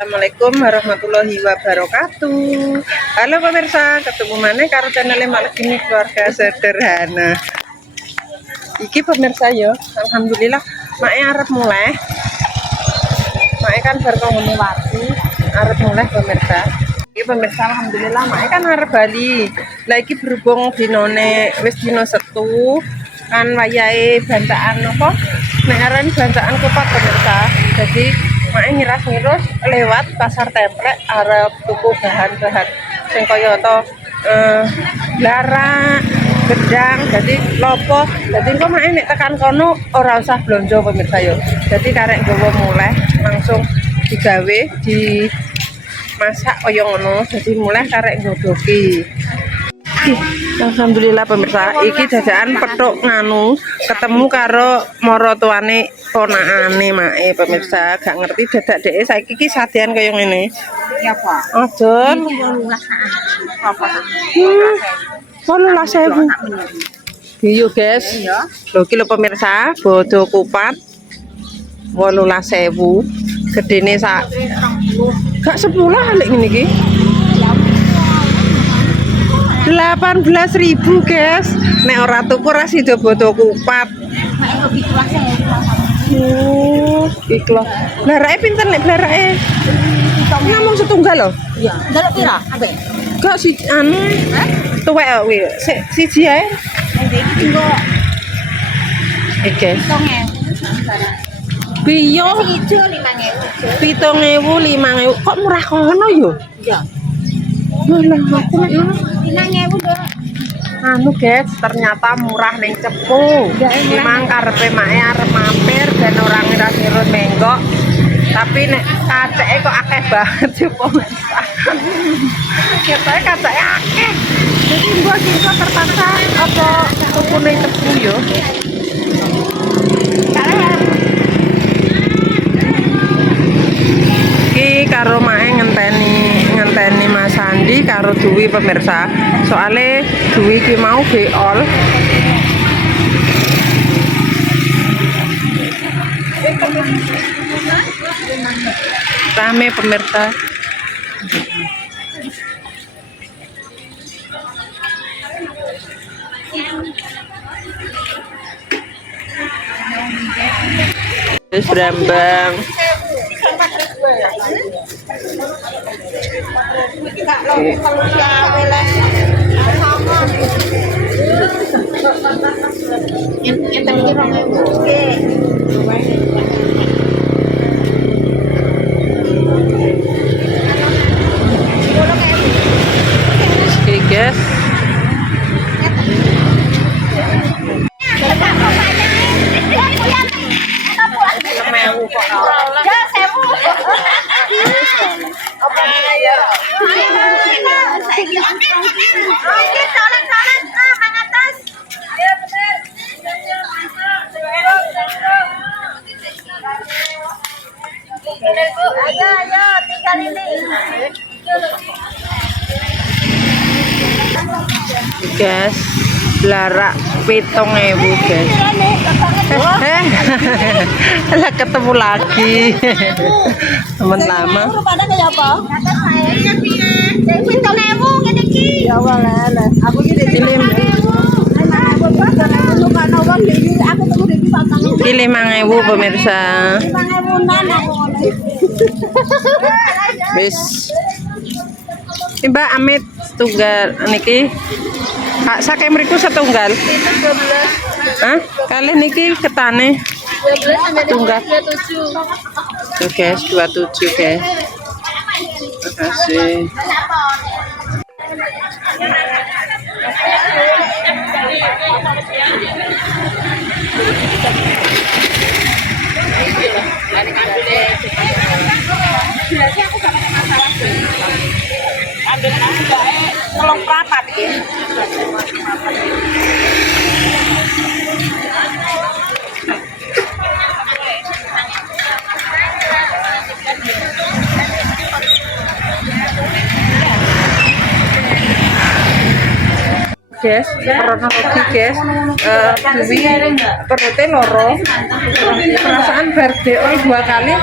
Assalamualaikum warahmatullahi wabarakatuh. Halo pemirsa, ketemu mana karo channel Malek ini keluarga sederhana. Iki pemirsa yo, alhamdulillah mae arep mulai. Mae kan baru ngomong waktu arep mulai pemirsa. Iki pemirsa alhamdulillah mae kan arep bali. Lah iki berhubung dinone wis dino setu kan wayahe bantakan apa? Nek aran bantakan kupat pemirsa. Jadi mae ngiras-ngirus lewat pasar templek arep tuku bahan-bahan sing kaya to blarak, gedang, jadi lopo. Jadi engko mae nek tekan kono ora usah blonjo pemirsa yo. Jadi karek nggawa mulai langsung digawe di masak kaya ngono. Jadi mulai karek nggodoki. Alhamdulillah pemirsa, iki jajakan petuk nganu ketemu karo morotuane ponakane mae pemirsa, gak ngerti dadak dhek saiki iki sadean kaya ngene. Ya, Pak. Ajun. 18.000. Iya, guys. Lho iki lho pemirsa, bodo kupat 18.000. Gedene sak gak 10 lek ngene iki. 18.000 guys. Nek ora tuku ra sida bodo kupat. Ikhlas. Blarake pinten nek blarake? Namung setunggal lho. Iya. Ndelok pira? Ambek. Gak si anu. Tuwek kok kuwi. Siji ae. Iki engko Iki. 7.000. Biyo Ijo 5.000. 7.000 5.000. Kok murah kono yo? Iya. Lah aku nek 5.000 lho. anu guys, ternyata murah ning Cepu. Memang karepe mae arep mampir dan orang ngira-ngira menggok. Tapi nek kaceke kok akeh banget yo pemirsa. Ketoke kaceke akeh. Jadi gua kira terpaksa apa tuku ning Cepu yo. Iki karo mae ngenteni Mas Andi karo Duwi pemirsa. Soale Duwi ki mau beol. Rame pemirsa. Wis brambang. Oke guys. Ayo, tinggal ini. Guys, blarak 7.000 guys. Lah ketemu lagi. Teman lama. Pada kaya apa? Sing 7.000 ngene iki. Ya walah. Aku iki Film. Iki 5.000 pemirsa. 5.000-an aku ngono. Wis. Mbak Amit tunggal niki. Kak sake mriku setunggal. 12. Hah? Kali niki ketane 12 tunggal. 27. Tuh guys, 27 guys. Terima kasih. Tolong perapat iki. guys, kronologi guys. Dewi perutnya loro. Perasaan bar beol 2 kali.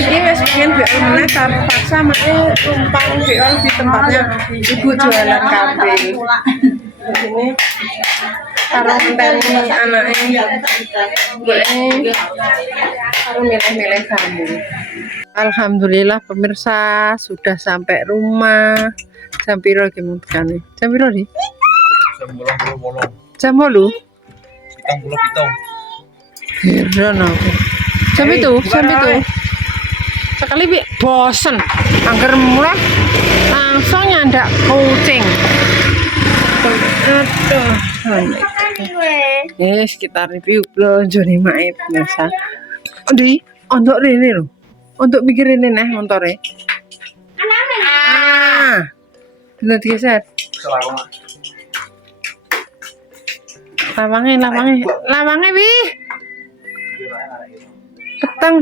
Iki wis pengen beol meneh terpaksa mau tumpang beol di tempatnya ibu jualan kambing. Ini karo ngenteni anaknya boleh karo milih-milih kambing. Alhamdulillah pemirsa sudah sampai rumah. Jam piro iki mutekane? Jam piro di? Jam 8. Jam itu. Sekali bi bosen. Angger mulai langsung nyandak kucing. Aduh. Kita review belanja nih maip biasa. Di untuk rene lho. Untuk mikir ini nih montore. Bener geser. Lawangnya wih. Peteng.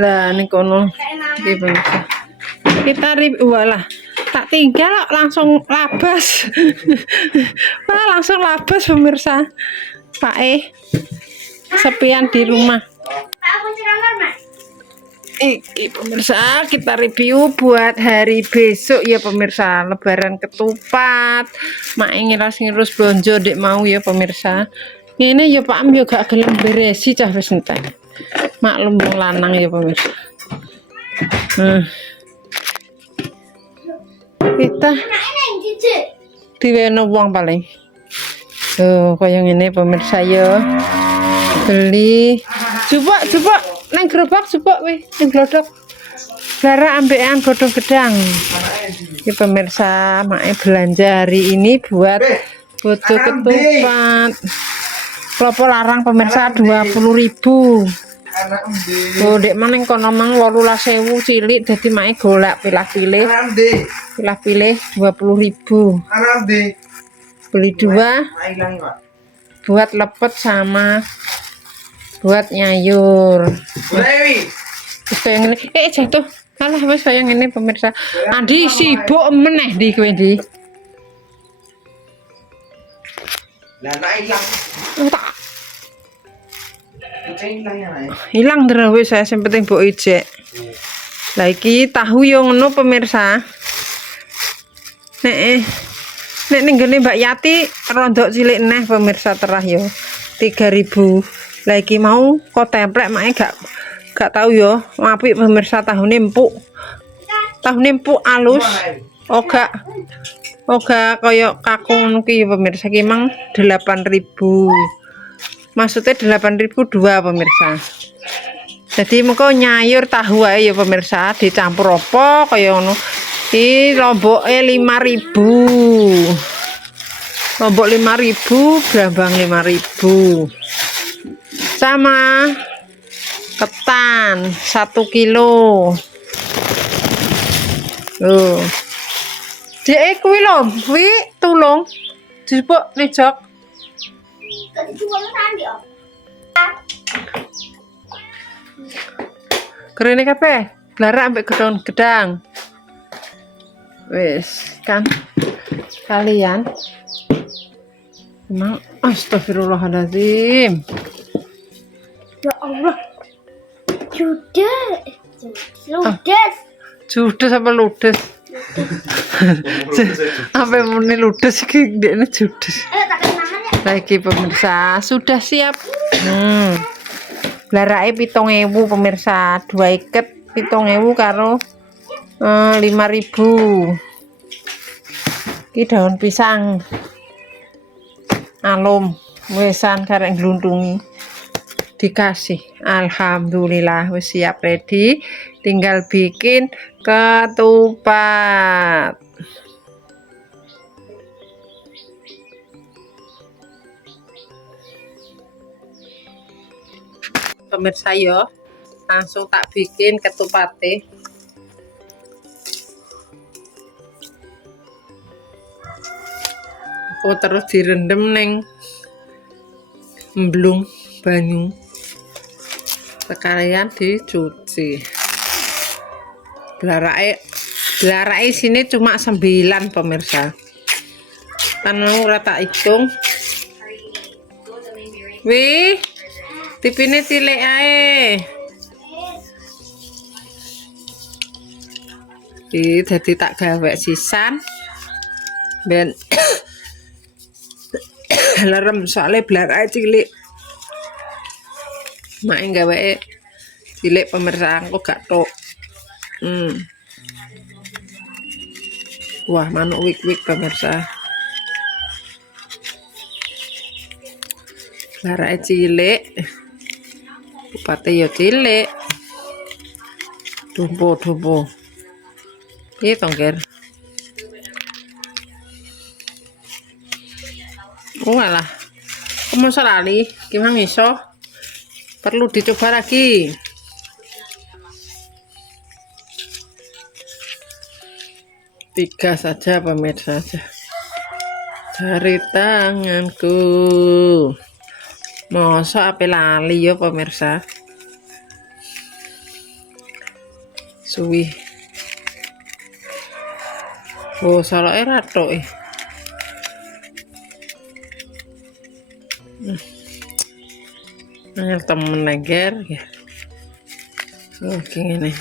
Lah nih kono. Kita review walah. Tak tinggal langsung labas. Langsung labas pemirsa. Pak sepian di rumah. Iki pemirsa kita review buat hari besok ya pemirsa, lebaran ketupat. Mak ngiras-ngirus blonjo dek mau ya pemirsa. Ini ya Pak Am yo gak gelem beresi cah wis entek. Mak lumbung lanang ya pemirsa. Kita diweno wong paling. Tuh kaya ngene pemirsa ya. Beli coba neng gerobak coba weh neng glodok bara ambekan godhong gedang ya pemirsa mak belanja hari ini buat butuh ketupat klopo larang pemirsa 20.000 oh dek maneng kono mang 18.000 cilik dadi mak golak pilih-pilih 20.000 beli 2 buat lepet sama buat nyayur. Sayang ini, jatuh. Kalah wes sayang ini pemirsa. Andi sibuk meneh di kowe ndi. Lah nek ilang. Hilang terus saya sing penting mbok ijek. Lah iki tahu yo ngono pemirsa. Nek ning gene Mbak Yati rondok cilik neh pemirsa terah yo 3.000. Lagi mau kok templek maknya gak tahu yo apik pemirsa tahune empuk alus oga kaya kakung ki pemirsa ki mang 8.000 maksudnya 8.000 2 pemirsa jadi mengko nyayur tahu ae ya pemirsa dicampur apa kaya ngono iki lomboke 5.000 lombok 5.000 brambang 5.000 sama ketan 1 kilo. Dek kuwi lho, kuwi tulung dijupuk nejok. Kerene kabeh, blarak ambek godhong gedang. Wis kan kalian. Emang astagfirullahaladzim. Ya Allah. Judes apa ludes? Sampai muni ludes iki ndekne judes. Lagi pemirsa sudah siap. Blarake 7.000 pemirsa, 2 iket 7.000 karo 5.000. Iki daun pisang. Alum wesan karek gluntungi. Dikasih alhamdulillah wis siap ready tinggal bikin ketupat pemirsa yo langsung tak bikin ketupate aku terus direndam neng emblung banyu sekalian dicuci blarake Blarai sini cuma 9 pemirsa. Kan mau rata hitung. Wih, tipine cilik ae. Iki dadi tak gawe sisan. Ben lerem soalnya blarai cilik. Mak gawe cilik pemirsa aku gak tok. Wah, manuk wik-wik pemirsa. Blarai cilik. Kupate ya cilik. Dumpo-dumpo. Iya tongger. Walah. Kamu lali, gimana iso? Perlu dicoba lagi. Tiga saja pemirsa. Jari tanganku. Masa ape lali ya pemirsa. Suwi. Oh, salah ratok Angel temen neger ya. Oke ini.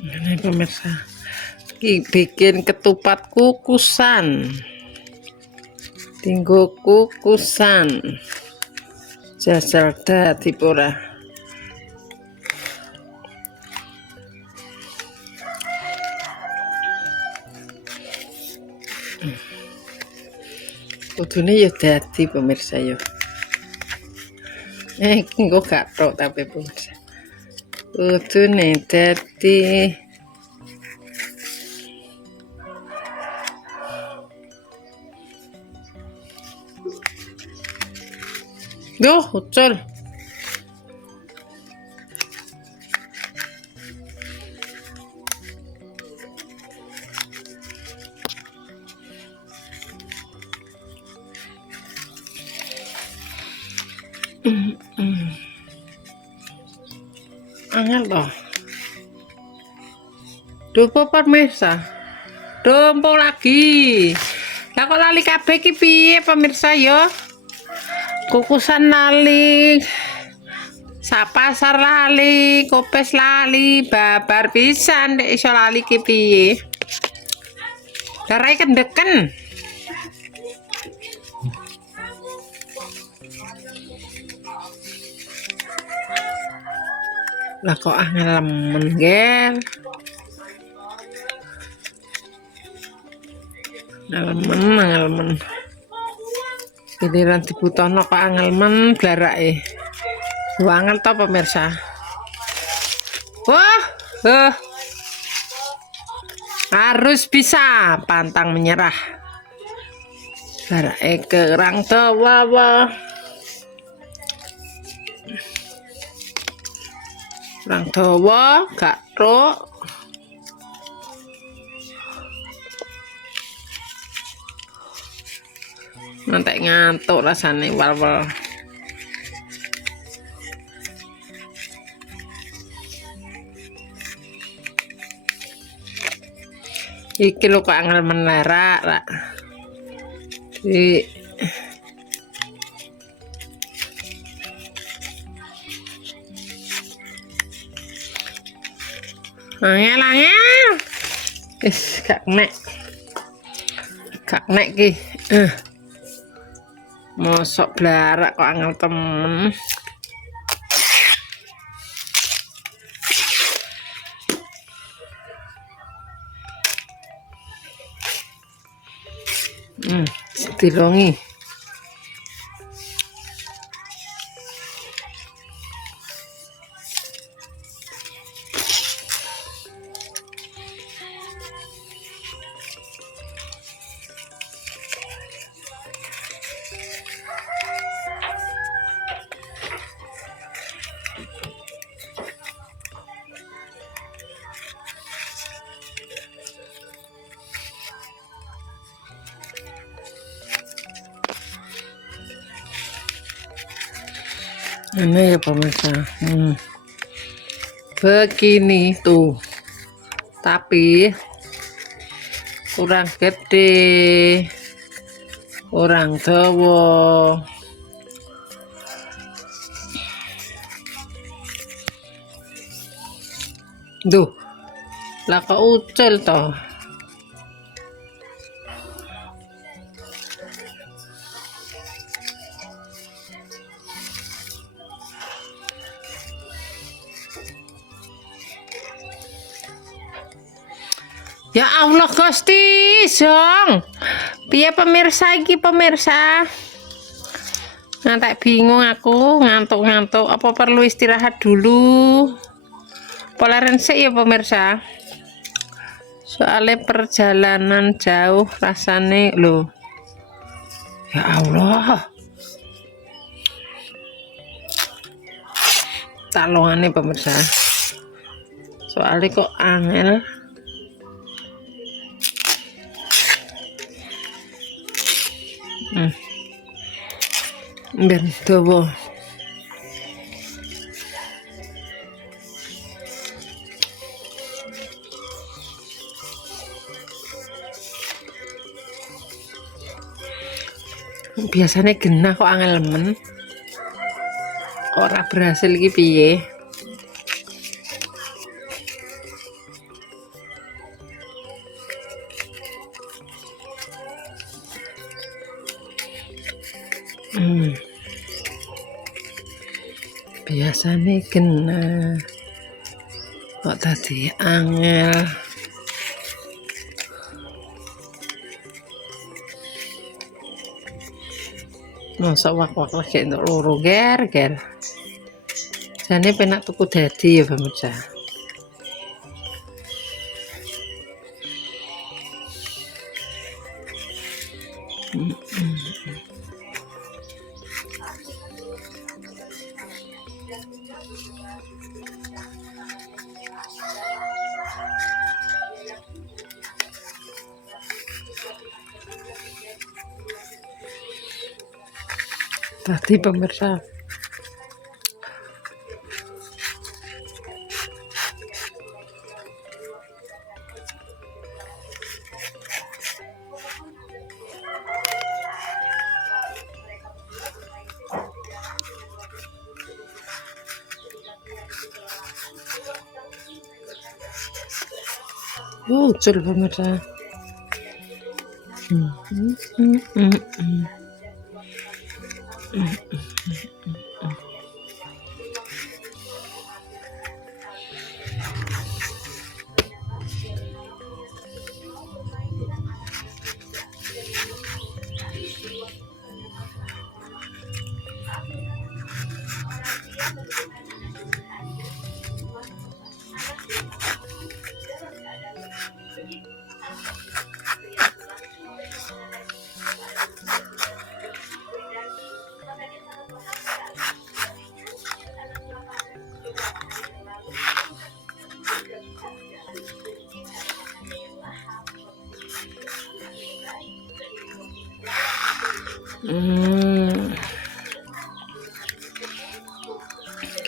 Ini pemirsa, bikin ketupat kukusan, tinggo kukusan, jajal dadi pura. Kudune ya dadi pemirsa ya. Engko gak tok tapi pemirsa. Kudune dadi. Duh, ucul. Angel toh. Dupo pemirsa. Dumpo lagi. Lah kok lali kabeh iki piye pemirsa ya? Kukusan lali. Sapasar lali, kopes lali, babar pisan nek iso lali ki piye. Darai kendeken. Lah kok angelemen ger. Angelemen. Giliran dibutuhno kok angelemen blarake. Angel to pemirsa. Wah, harus bisa pantang menyerah. Blarake kerang dawa. Kurang dawa, gak tok. Nanti ngantuk rasane wal-wal. Iki lho kok angel menerak lah. Angel. Gak nek ki. Mosok blarak kok angel temen. Dilongi. Ini ya pemirsa. Begini tuh. Tapi kurang gede, kurang dawa. Duh, lah kok ucul toh. Ya Allah Gusti, Song. Piye pemirsa iki pemirsa? Ngantek bingung aku, ngantuk-ngantuk. Apa perlu istirahat dulu? Polaren sik ya pemirsa. Soalnya perjalanan jauh rasane lho. Ya Allah. Tak longane pemirsa. Soalnya kok angel. Ben dawa. Biasanya genah kok angel men. Ora berhasil iki piye? Biasanya genah kok tadi angel. Masa wak-wak lagi untuk loro ger. Jane penak tuku dadi ya pemirsa. Tadi pemirsa. Ucul pemirsa.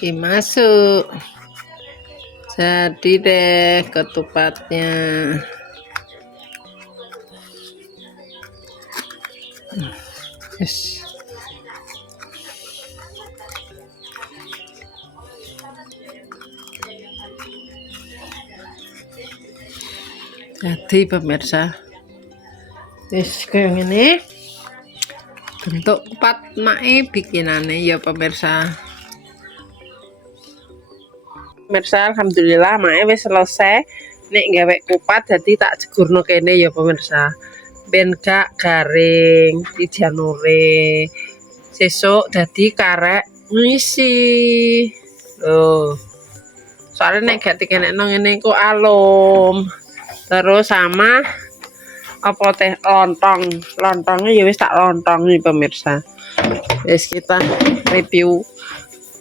Oke, masuk. Jadi deh ketupatnya. Yes. Jadi pemirsa, kayak gini bentuk kupat mae bikinannya ya pemirsa. Pemirsa, alhamdulillah mae wis selesai. Nek gawe kupat jadi tak jegurno kene ya pemirsa. Ben gak garing di janure. Sesuk dadi karek ngisi. Loh. Soalnya nek gak dikenekno ngene kok alum. Terus sama apa teh lontongnya ya wis tak lontong nih pemirsa. Wis kita review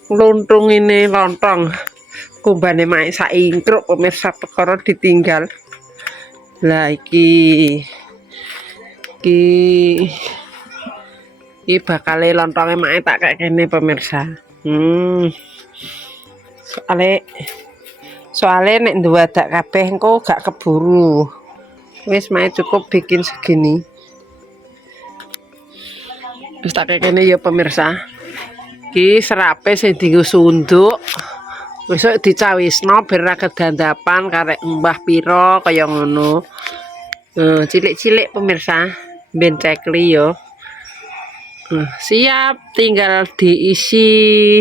luntung ini lontong kumbane mae sak ingkruk pemirsa perkara ditinggal. Lah iki bakal lontongnya mae tak kayak gini pemirsa. Soale nek nduwadak kabeh engko gak keburu. Wis mae cukup bikin segini. Wis tak kene ya pemirsa. Iki serape sing dienggo sunduk. Besok dicawisno biar ra kedandapan karek mbah pira kaya ngono. Cilik-cilik pemirsa, ben cekli yo. Siap, tinggal diisi,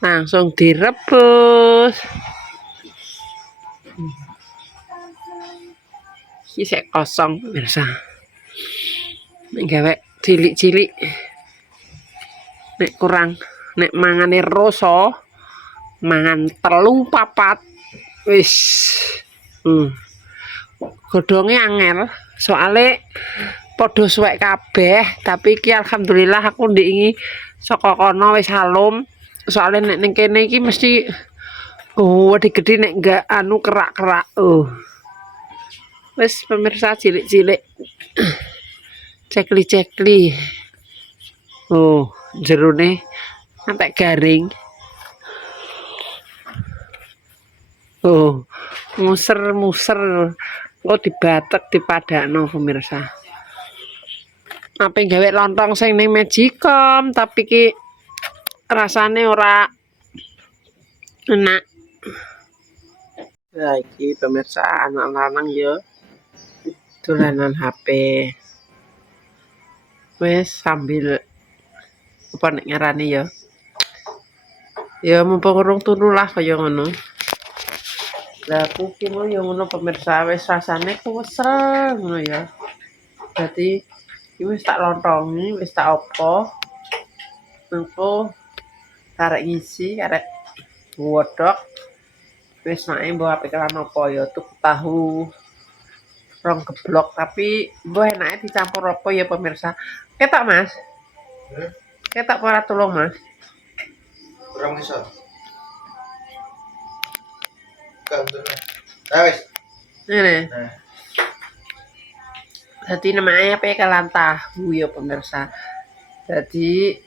langsung direbus. Iki sik kosong pemirsa. Nek gawe cilik-cilik, nek kurang, nek mangane rasa, mangan 3-4, wis. Godhonge angel, soale padha suwek kabeh, tapi iki alhamdulillah aku ndiki saka kono wis halum. Soale nek ning kene iki mesti gede nek enggak anu kerak-kerak. Wis pemirsa cilik-cilik. Cekli-cekli. Jerone sampai garing. Muser-muser. Kok dibatek dipadakno pemirsa. Apa gawe lontong sing ning Magicom tapi ki rasane ora enak. Nah, iki pemirsa anak lanang ya dolanan HP. Wes sambil apa nek ngarani ya. Ya mumpung urung turu lah kaya ngono. Lah aku ki mau ya ngono pemirsa wis rasane kesel ngono ya. Dadi iki wis tak lontongi, wis tak opo. Engko karek ngisi, karek wodok. Wis nae mbok apik lan apa ya tuku tahu rong geblok tapi mbok enake dicampur apa ya pemirsa. Ketok Mas? Ketok ora tulung Mas? Kurang iso. Wis. Ngene. Dadi namanya apa kelan tahu ya pemirsa. Jadi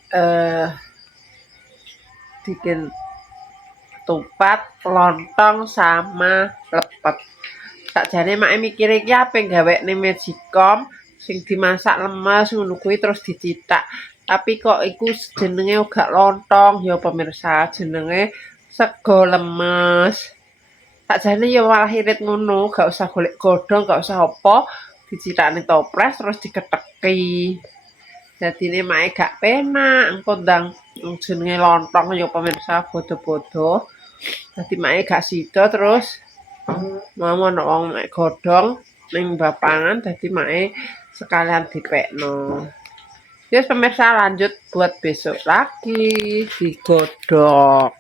bikin ketupat, lontong sama lepet. Sakjane mak mikir iki ape gawe ning Magicom sing dimasak lemes ngono kuwi terus dicithak. Tapi kok iku jenenge gak lontong ya pemirsa, jenenge sego lemes. Sakjane ya malah irit ngono, gak usah golek godhong, gak usah apa, dicithak ning toples terus diketheki. Dadine mae gak penak, engko ndang jenenge lontong ya pemirsa bodo-bodo. Dadi mae gak sida terus mau ana wong mek godhong ning bapangan dadi mae sekalian dipekno. Yes pemirsa lanjut buat besok lagi digodhog.